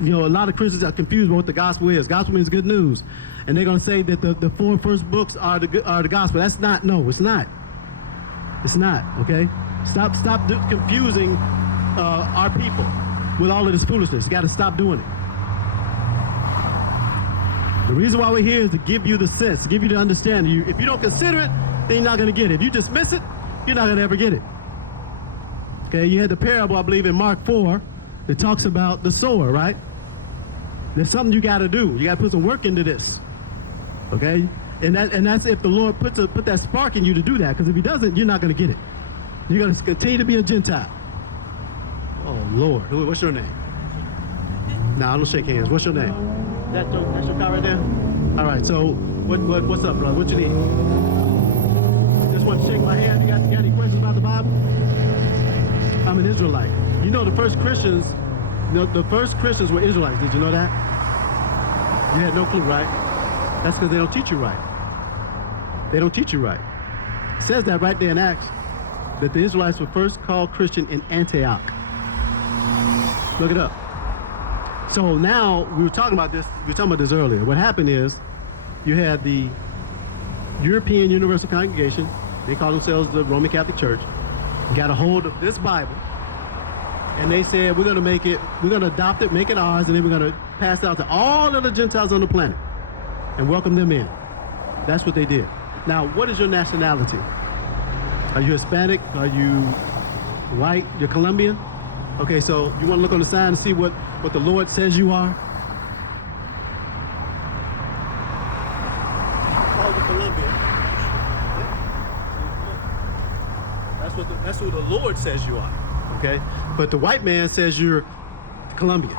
you know, a lot of Christians are confused about what the gospel is. Gospel means good news. And they're going to say that the 4 first books are the gospel. That's not, no, it's not. It's not, okay? Stop confusing our people with all of this foolishness. You got to stop doing it. The reason why we're here is to give you the sense, to give you the understanding. If you don't consider it, then you're not going to get it. If you dismiss it, you're not going to ever get it. Okay, you had the parable, I believe, in Mark 4 that talks about the sower, right? There's something you got to do. You got to put some work into this. Okay? And that's if the Lord put that spark in you to do that. Because if he doesn't, you're not going to get it. You're going to continue to be a Gentile. Oh, Lord. What's your name? Nah, I don't shake hands. What's your name? That's your car right there? All right, so what's up, brother? What you need? Just want to shake my hand. You got any questions about the Bible? I'm an Israelite. You know the first Christians were Israelites. Did you know that? You had no clue, right? That's because they don't teach you right. They don't teach you right. It says that right there in Acts, that the Israelites were first called Christian in Antioch. Look it up. So now, we were talking about this earlier. What happened is, you had the European Universal Congregation, they call themselves the Roman Catholic Church, got a hold of this Bible, and they said, we're going to adopt it, make it ours, and then we're going to pass it out to all of the Gentiles on the planet and welcome them in. That's what they did. Now, what is your nationality? Are you Hispanic? Are you white? You're Colombian? Okay, so you want to look on the sign and see what the Lord says you are? Called the Colombian. That's what the Lord says you are. Okay, but the white man says you're Colombian.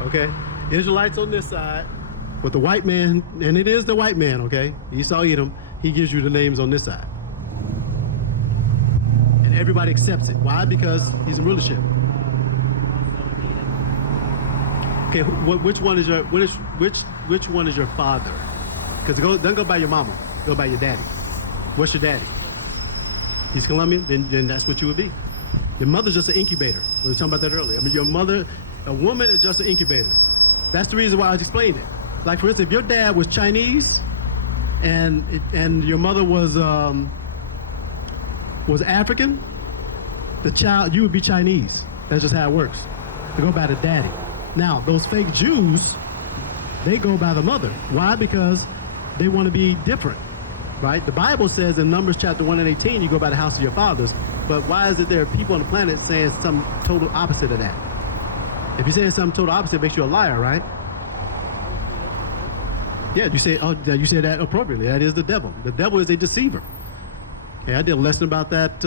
Okay, Israelites on this side, but the white man, and it is the white man. Okay, Esau, Edom, he gives you the names on this side. Everybody accepts it. Why? Because he's in rulership. Okay, which one is your father? Because don't go by your mama, go by your daddy. What's your daddy? He's Colombian. Then that's what you would be. Your mother's just an incubator. We were talking about that earlier. I mean, your mother, a woman is just an incubator. That's the reason why I was explaining it. Like for instance, if your dad was Chinese, and your mother was African, the child, you would be Chinese. That's just how it works. They go by the daddy. Now, those fake Jews, they go by the mother. Why? Because they want to be different, right? The Bible says in Numbers chapter 1 and 18, you go by the house of your fathers. But why is it there are people on the planet saying some total opposite of that? If you're saying something total opposite, it makes you a liar, right? Yeah, you say that appropriately. That is the devil. The devil is a deceiver. Okay, I did a lesson about that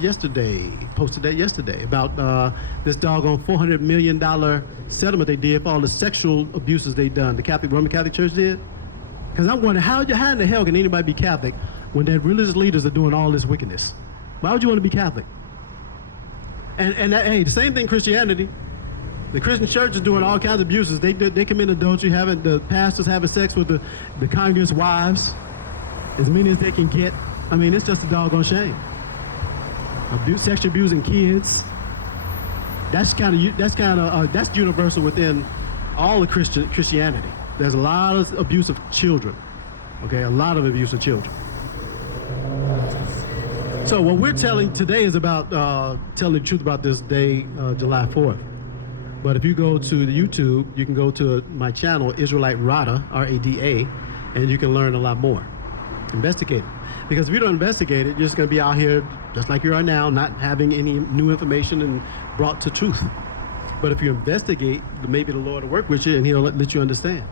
yesterday, posted that yesterday, about this doggone $400 million settlement they did for all the sexual abuses they done, the Roman Catholic Church did. Because I'm wondering, how in the hell can anybody be Catholic when their religious leaders are doing all this wickedness? Why would you want to be Catholic? And hey, the same thing Christianity. The Christian church is doing all kinds of abuses. They commit adultery, the pastors having sex with the congregants' wives, as many as they can get. I mean, it's just a doggone shame. Sexual abusing kids. That's universal within all of Christianity. There's a lot of abuse of children. Okay, a lot of abuse of children. So what we're telling today is about telling the truth about this day, July 4th. But if you go to the YouTube, you can go to my channel, Israelite Rada, R-A-D-A, and you can learn a lot more. Investigate it. Because if you don't investigate it, you're just going to be out here just like you are now, not having any new information and brought to truth. But if you investigate, maybe the Lord will work with you and he'll let you understand.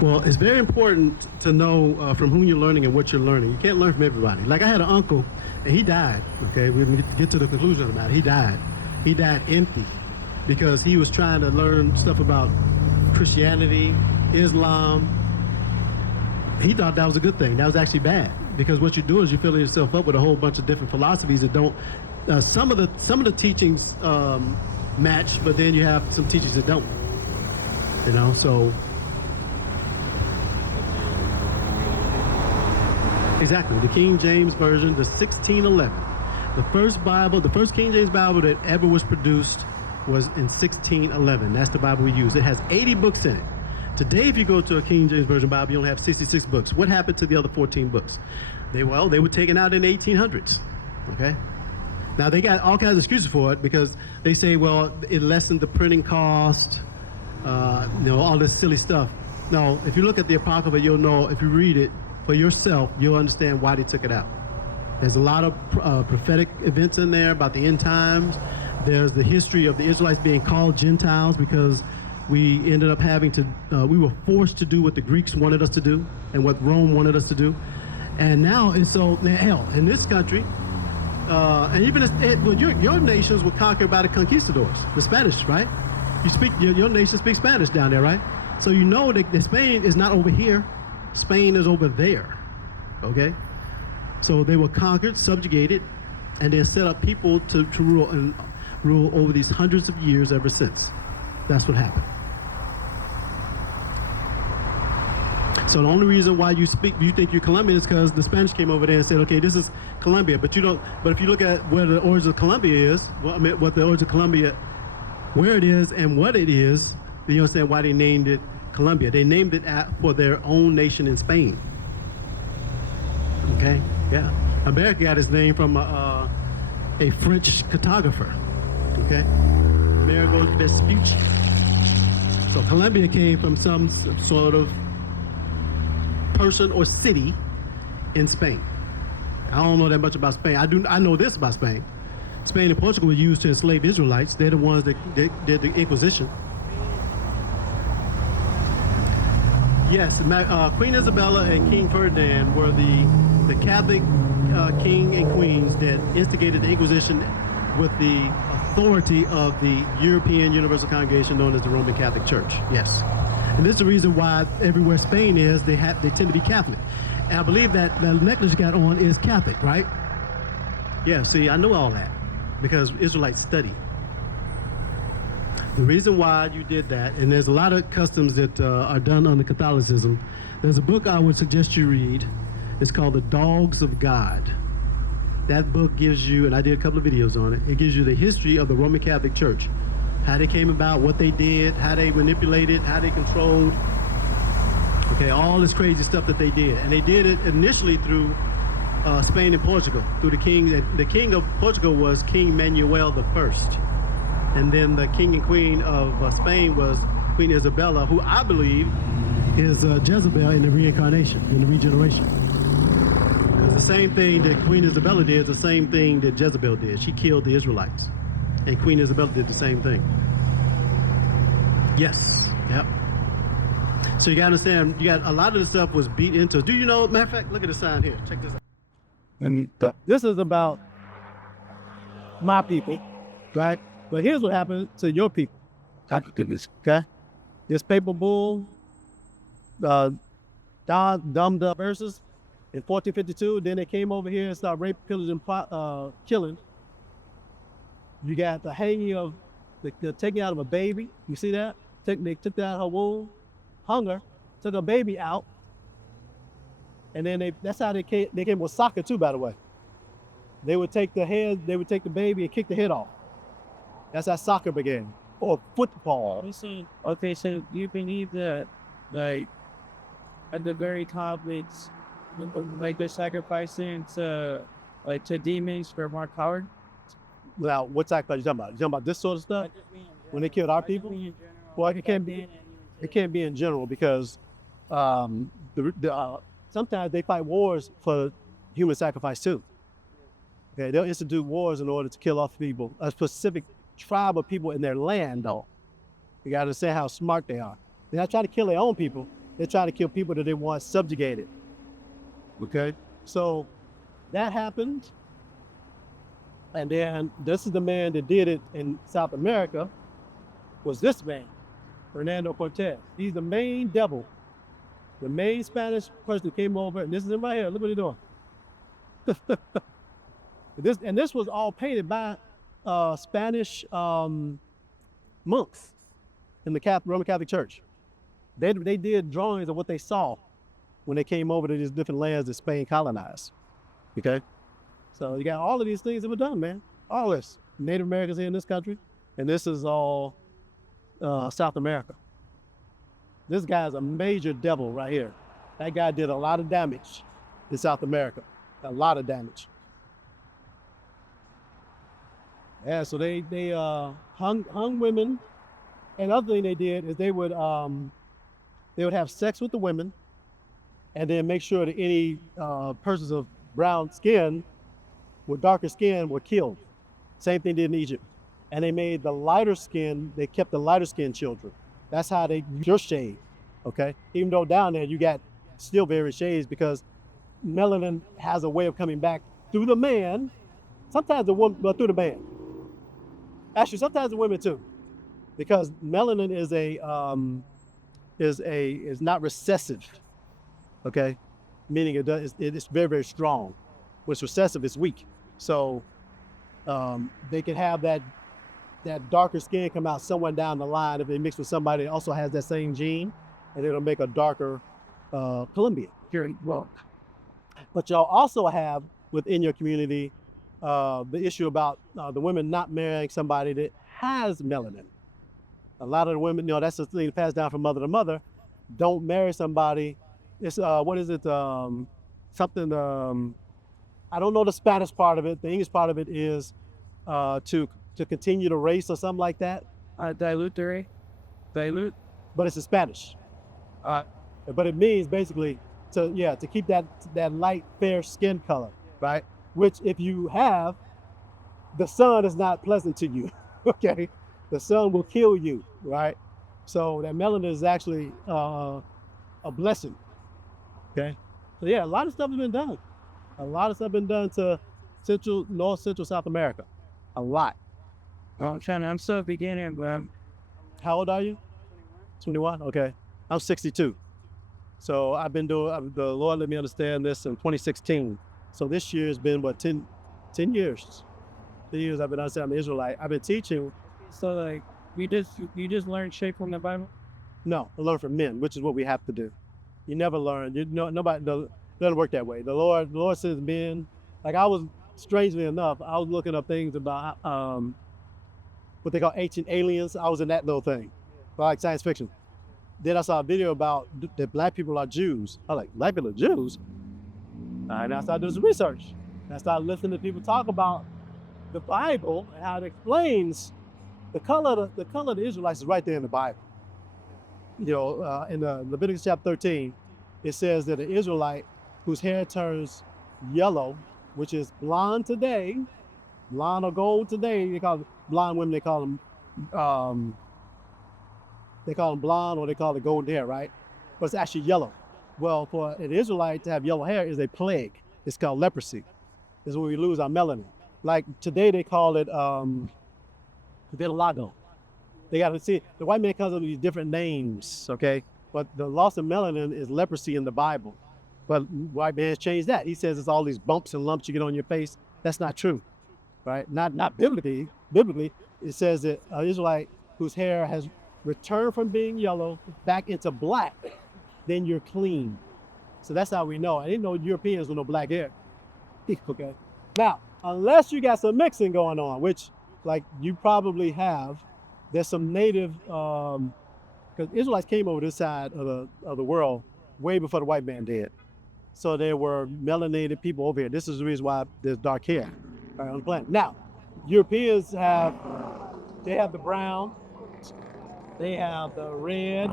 Well, it's very important to know from whom you're learning and what you're learning. You can't learn from everybody. Like I had an uncle, and he died. Okay, we're going to get to the conclusion about it. He died. He died empty because he was trying to learn stuff about Christianity, Islam. He thought that was a good thing. That was actually bad because what you're doing is you're filling yourself up with a whole bunch of different philosophies that don't. Some of the teachings match, but then you have some teachings that don't. You know, so. Exactly, the King James Version, the 1611. The first Bible, the first King James Bible that ever was produced was in 1611. That's the Bible we use. It has 80 books in it. Today, if you go to a King James Version Bible, you only have 66 books. What happened to the other 14 books? They were taken out in the 1800s, okay? Now, they got all kinds of excuses for it because they say, well, it lessened the printing cost, all this silly stuff. No, if you look at the Apocrypha, you'll know, if you read it for yourself, you'll understand why they took it out. There's a lot of prophetic events in there about the end times. There's the history of the Israelites being called Gentiles because we ended up having to, we were forced to do what the Greeks wanted us to do and what Rome wanted us to do. And now, hell, in this country, and even your nations were conquered by the conquistadors, the Spanish, right? Your nation speaks Spanish down there, right? So you know that Spain is not over here. Spain is over there, okay? So they were conquered, subjugated, and then set up people to rule over these hundreds of years ever since. That's what happened. So the only reason why you think you're Colombian is because the Spanish came over there and said, okay, this is Colombia, but you don't. But if you look at where the origin of Colombia is, what the origin of Colombia, where it is and what it is, then you understand why they named it Colombia. They named it for their own nation in Spain. Okay, yeah. America got its name from a French cartographer. Okay, Amerigo Vespucci. So Colombia came from some sort of person or city in Spain. I don't know that much about Spain. I know this about Spain. Spain and Portugal were used to enslave Israelites. They're the ones that did the Inquisition. Yes, Queen Isabella and King Ferdinand were the Catholic king and queens that instigated the Inquisition with the authority of the European Universal Congregation known as the Roman Catholic Church. Yes. And this is the reason why everywhere Spain is, they tend to be Catholic. And I believe that the necklace you got on is Catholic, right? Yeah, see, I know all that because Israelites study. The reason why you did that, and there's a lot of customs that are done under Catholicism. There's a book I would suggest you read. It's called The Dogs of God. That book gives you, and I did a couple of videos on it, it gives you the history of the Roman Catholic Church. How they came about, what they did, how they manipulated, how they controlled. Okay, all this crazy stuff that they did. And they did it initially through Spain and Portugal, through the king. The king of Portugal was King Manuel I. And then the king and queen of Spain was Queen Isabella, who I believe is Jezebel in the reincarnation, in the regeneration. Because the same thing that Queen Isabella did is the same thing that Jezebel did. She killed the Israelites. And Queen Isabella did the same thing. Yes, yep. So you gotta understand, a lot of the stuff was beat into. Do you know, matter of fact, look at the sign here. Check this out. And this is about my people, right? But here's what happened to your people. Okay? This paper bull, dumbed up verses in 1452. Then they came over here and started raping, pillaging, killing. You got the hanging of, the taking out of a baby. You see that? They took that out of her womb, hung her, took a baby out. And then that's how they came with soccer too, by the way. They would take the baby and kick the head off. That's how soccer began, or football. Okay, so you believe that, like, at the very top, it's like they're sacrificing to demons for more power? Now, what sacrifice you talking about? You talking about this sort of stuff? When they killed our people? Well, it can't be in general because sometimes they fight wars for human sacrifice too. Okay, they'll institute wars in order to kill off people, a specific tribe of people in their land, though. You gotta understand how smart they are. They're not trying to kill their own people. They're trying to kill people that they want subjugated. Okay? So that happened. And then this is the man that did it in South America, was this man, Hernando Cortez. He's the main devil, the main Spanish person who came over, and this is him right here. Look what he's doing. This was all painted by Spanish monks in the Roman Catholic Church. They did drawings of what they saw when they came over to these different lands that Spain colonized. Okay? So you got all of these things that were done, man. All this. Native Americans here in this country, and this is all South America. This guy's a major devil right here. That guy did a lot of damage in South America. A lot of damage. Yeah, so they hung women, and the other thing they did is they would have sex with the women, and then make sure that any persons of brown skin with darker skin were killed. Same thing they did in Egypt. And they made the lighter skin, they kept the lighter skinned children. That's how they your shade, okay? Even though down there you got still various shades, because melanin has a way of coming back through the man, sometimes the woman, but through the man. Actually, sometimes the women too, because melanin is not recessive, okay? Meaning it's very, very strong. When it's recessive, it's weak. So they can have that darker skin come out somewhere down the line if they mix with somebody that also has that same gene, and it'll make a darker Colombian. Well, but y'all also have within your community the issue about the women not marrying somebody that has melanin. A lot of the women, that's the thing passed down from mother to mother. Don't marry somebody. It's what is it? Something. I don't know the Spanish part of it. The English part of it is to continue the race or something like that. Dilute. But it's in Spanish. But it means basically to keep that light fair skin color, right? Which if you have, the sun is not pleasant to you. Okay, the sun will kill you, right? So that melanin is actually a blessing. Okay, so yeah, a lot of stuff has been done. A lot of stuff been done to North Central South America. A lot. I'm still beginning, but How old are you? 21. Okay, I'm 62. So I've been doing. The Lord let me understand this in 2016. So this year has been what 10 years. 10 years I've been understanding I'm an Israelite. I've been teaching. so like you just learned shape from the Bible. No, I learn from men, which is what we have to do. You never learn. Nobody doesn't work that way. The Lord says men. Like I was, strangely enough, I was looking up things about what they call ancient aliens. I was in that little thing, like science fiction. Then I saw a video about that black people are Jews. I was like, black people are Jews? And I started doing some research. And I started listening to people talk about the Bible and how it explains the color of the Israelites is right there in the Bible. In Leviticus chapter 13, it says that an Israelite whose hair turns yellow, which is blonde today, blonde or gold today, they call blonde women, they call them blonde, or they call it golden hair, right? But it's actually yellow. Well, for an Israelite to have yellow hair is a plague. It's called leprosy. This is when we lose our melanin. Like today they call it vitiligo. They got to see, the white man comes up with these different names, okay? But the loss of melanin is leprosy in the Bible. But white man has changed that. He says it's all these bumps and lumps you get on your face. That's not true, right? Not biblically. Biblically, it says that an Israelite whose hair has returned from being yellow back into black, then you're clean. So that's how we know. I didn't know Europeans with no black hair. Okay. Now, unless you got some mixing going on, which like you probably have, there's some native, because Israelites came over this side of the world way before the white man did. So there were melanated people over here. This is the reason why there's dark hair on the planet. Now, Europeans have the brown, they have the red,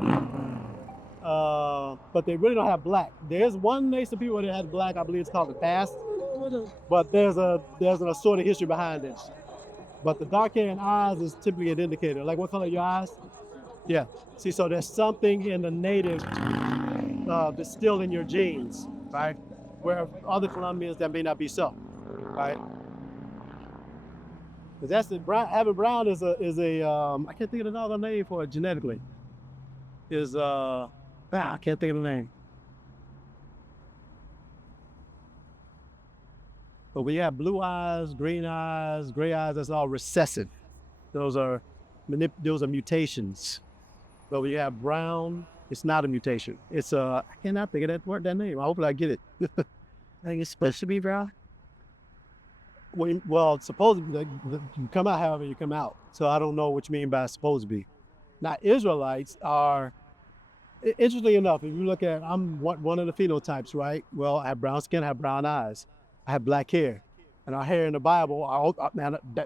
but they really don't have black. There's one nation of people that had black, I believe it's called the past, but there's an assorted history behind this. But the dark hair and eyes is typically an indicator. Like, what color are your eyes? Yeah. See, so there's something in the native that's still in your genes, right? Where other Colombians that may not be so, right? Because that's having brown is a I can't think of another name for it genetically. I can't think of the name. But we have blue eyes, green eyes, gray eyes, that's all recessive. Those are mutations. But we have brown, It's not a mutation. It's I cannot think of that name. Hopefully I get it. I think it's supposed to be brown. Well, supposedly you come out however you come out. So I don't know what you mean by supposed to be. Now, Israelites are, interestingly enough, if you look at, I'm one of the phenotypes, right? Well, I have brown skin, I have brown eyes, I have black hair. And our hair in the Bible,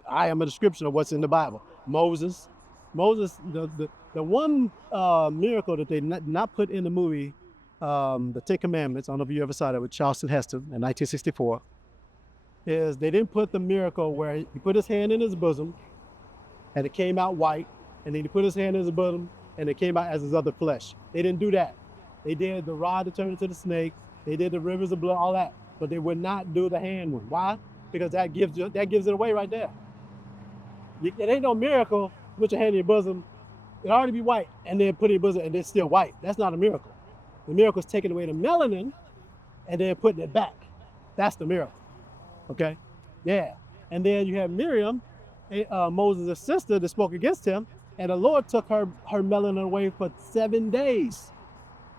I am a description of what's in the Bible. Moses, the one miracle that they not put in the movie, the Ten Commandments, I don't know if you ever saw that with Charleston Heston in 1964, is they didn't put the miracle where he put his hand in his bosom and it came out white, and then he put his hand in his bosom and it came out as his other flesh. They didn't do that. They did the rod that turned into the snake, they did the rivers of blood, all that, but they would not do the hand one. Why? Because that gives it away right there. It ain't no miracle, put your hand in your bosom, it already be white, and then put it in your bosom and it's still white. That's not a miracle. The miracle is taking away the melanin and then putting it back. That's the miracle. Okay? Yeah. And then you have Miriam, Moses' sister, that spoke against him, and the Lord took her melanin away for 7 days.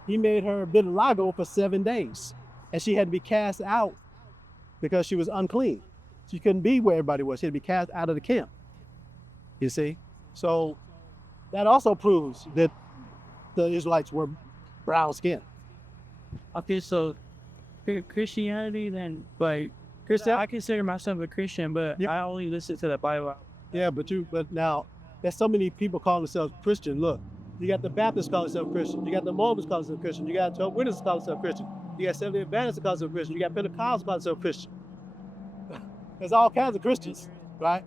He made her vitiligo for 7 days. And she had to be cast out because she was unclean. She couldn't be where everybody was. She had to be cast out of the camp. You see? So that also proves that the Israelites were brown skinned. Okay, so Christianity then, like, I consider myself a Christian, but Yep. I only listen to the Bible. Yeah, but now there's so many people calling themselves Christian. Look, you got the Baptists calling themselves Christian. You got the Mormons calling themselves Christian. You got 12 Witnesses calling themselves Christian. You got Seventh-day Adventists calling themselves Christian. You got Pentecostals calling themselves Christian. There's all kinds of Christians, right?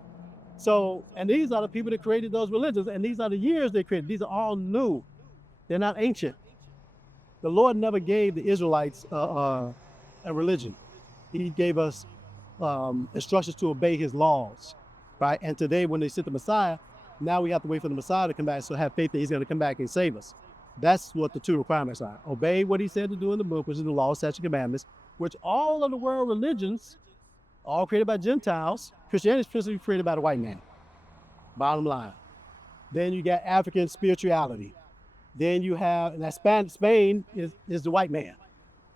So, and these are the people that created those religions, and these are the years they created. These are all new. They're not ancient. The Lord never gave the Israelites a religion. He gave us instructions to obey his laws, right? And today when they sent the Messiah, now we have to wait for the Messiah to come back, so have faith that he's going to come back and save us. That's what the two requirements are. Obey what he said to do in the book, which is the law, statutes, and commandments, which all of the world religions, all created by Gentiles. Christianity is principally created by the white man, bottom line. Then you got African spirituality. Then you have, and that Spain is the white man.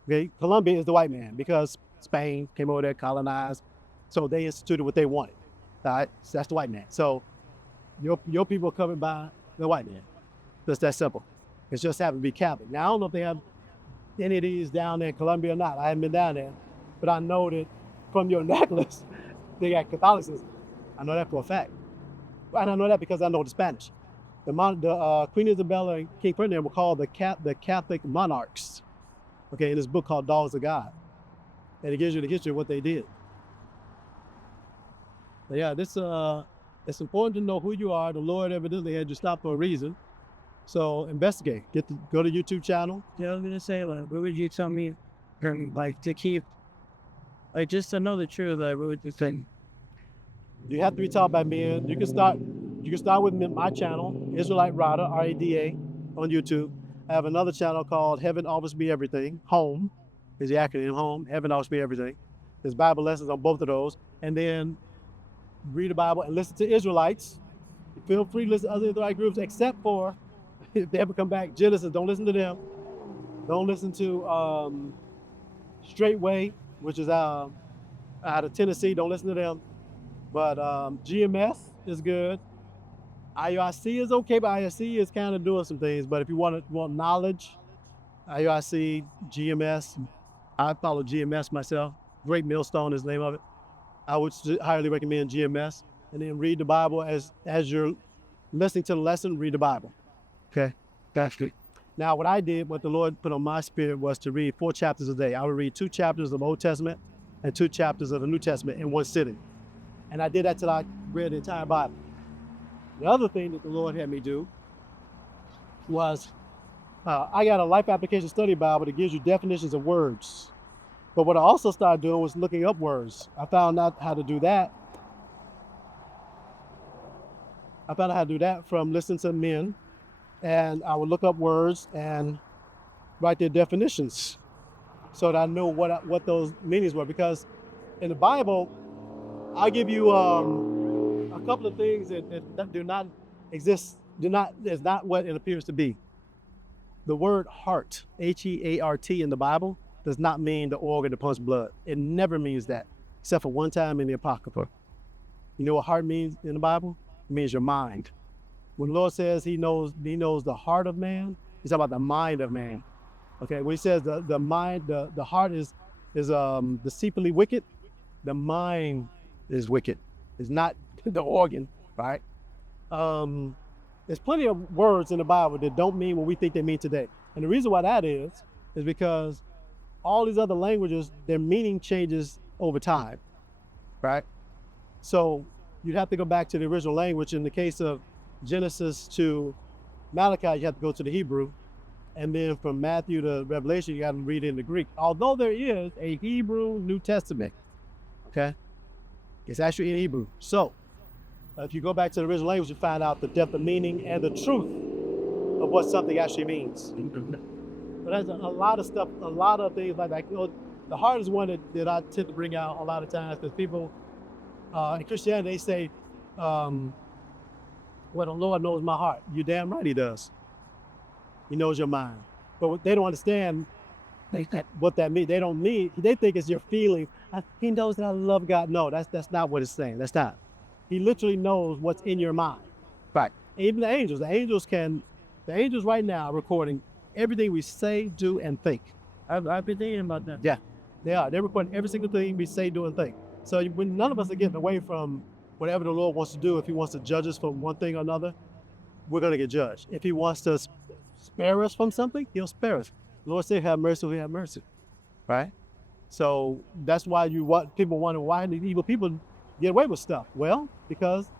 Okay, Colombia is the white man because Spain came over there, colonized, so they instituted what they wanted. All right, so that's the white man. So your people are covered by the white man. Just that simple. It's just happened to be Catholic. Now I don't know if they have any of these down there in Colombia or not. I haven't been down there, but I know that from your necklace, they got Catholicism. I know that for a fact. And I know that because I know the Spanish. The Queen Isabella and King Ferdinand were called the Catholic monarchs. Okay, in this book called Dogs of God. And it gives you the history of what they did. But yeah, it's important to know who you are. The Lord evidently had you stop for a reason. So investigate. Go to YouTube channel. Yeah, I was gonna say, like, what would you tell me, like, to keep, like, just to know the truth? Like, what would you think? You have to be taught by men. You can start with my channel, Israelite Rada, R-A-D-A, on YouTube. I have another channel called Heaven Always Be Everything. Home is the acronym, Home. Heaven Always Be Everything. There's Bible lessons on both of those. And then read the Bible and listen to Israelites. Feel free to listen to other Israelite groups, except for, if they ever come back, Genesis, don't listen to them. Don't listen to Straightway, which is out of Tennessee. Don't listen to them. But GMS is good. IUIC is okay, but IUIC is kind of doing some things. But if you want knowledge, IUIC, GMS, I follow GMS myself. Great Millstone is the name of it. I would highly recommend GMS. And then read the Bible as you're listening to the lesson, read the Bible. Okay, that's good. Now, what the Lord put on my spirit was to read 4 chapters a day. I would read 2 chapters of the Old Testament and 2 chapters of the New Testament in one sitting. And I did that till I read the entire Bible. The other thing that the Lord had me do was, I got a life application study Bible that gives you definitions of words. But what I also started doing was looking up words. I found out how to do that. From listening to men. And I would look up words and write their definitions so that I know what those meanings were. Because in the Bible, I'll give you a couple of things that do not exist, is not what it appears to be. The word heart, H-E-A-R-T in the Bible, does not mean the organ to pumps blood. It never means that, except for one time in the Apocrypha. You know what heart means in the Bible? It means your mind. When the Lord says he knows the heart of man, he's talking about the mind of man. Okay, when he says the mind, the heart is deceitfully wicked, the mind is wicked. It's not the organ, right? There's plenty of words in the Bible that don't mean what we think they mean today. And the reason why that is because all these other languages, their meaning changes over time, right? So you'd have to go back to the original language. In the case of Genesis to Malachi, you have to go to the Hebrew. And then from Matthew to Revelation, you got to read it in the Greek. Although there is a Hebrew New Testament, okay? It's actually in Hebrew. So if you go back to the original language, you find out the depth of meaning and the truth of what something actually means. But there's a lot of stuff, a lot of things like that. You know, the heart is one that I tend to bring out a lot of times because people in Christianity, they say, well, the Lord knows my heart. You're damn right he does. He knows your mind. But they don't understand what that means. They think it's your feelings. He knows that I love God. No, that's not what it's saying. That's not. He literally knows what's in your mind. Right. Even the angels right now are recording everything we say, do, and think. I've been thinking about that. Yeah, they are. They're recording every single thing we say, do, and think. So when none of us are getting away from whatever the Lord wants to do, if he wants to judge us for one thing or another, we're going to get judged. If he wants to spare us from something, he'll spare us. The Lord said, have mercy, we have mercy. Right? So that's why people wonder why the evil people get away with stuff. Well, because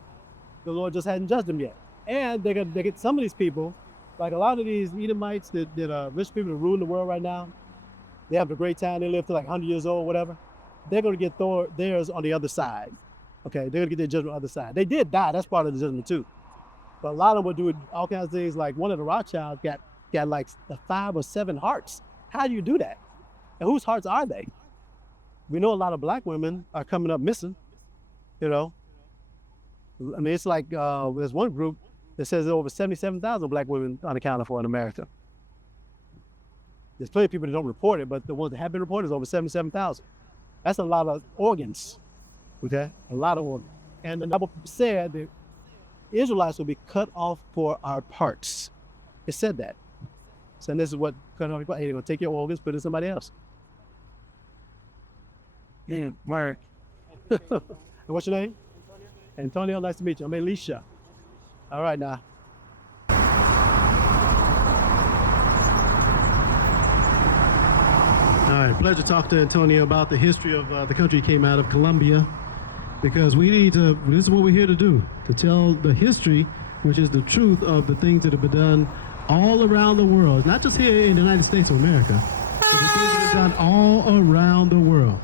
the Lord just hadn't judged them yet. And they get some of these people, like a lot of these Edomites that are rich people that rule the world right now, they have a great time, they live to like 100 years old, whatever. They're going to get theirs on the other side. Okay, they're going to get their judgment on the other side. They did die, that's part of the judgment too. But a lot of them would do all kinds of things, like one of the Rothschilds got like 5 or 7 hearts. How do you do that? And whose hearts are they? We know a lot of black women are coming up missing, you know. I mean, it's like there's one group that says there are over 77,000 black women unaccounted for in America. There's plenty of people that don't report it, but the ones that have been reported is over 77,000. That's a lot of organs, okay? A lot of organs. And the Bible said that Israelites will be cut off for our parts. It said that. So this is what cut off. Hey, they're gonna take your organs, put it in somebody else. Yeah, Mark. And what's your name? Antonio, nice to meet you. I'm Elisha. All right, now. All right, pleasure talking to Antonio about the history of the country he came out of, Colombia, because this is what we're here to do, to tell the history, which is the truth of the things that have been done all around the world, not just here in the United States of America, but the things that have been done all around the world.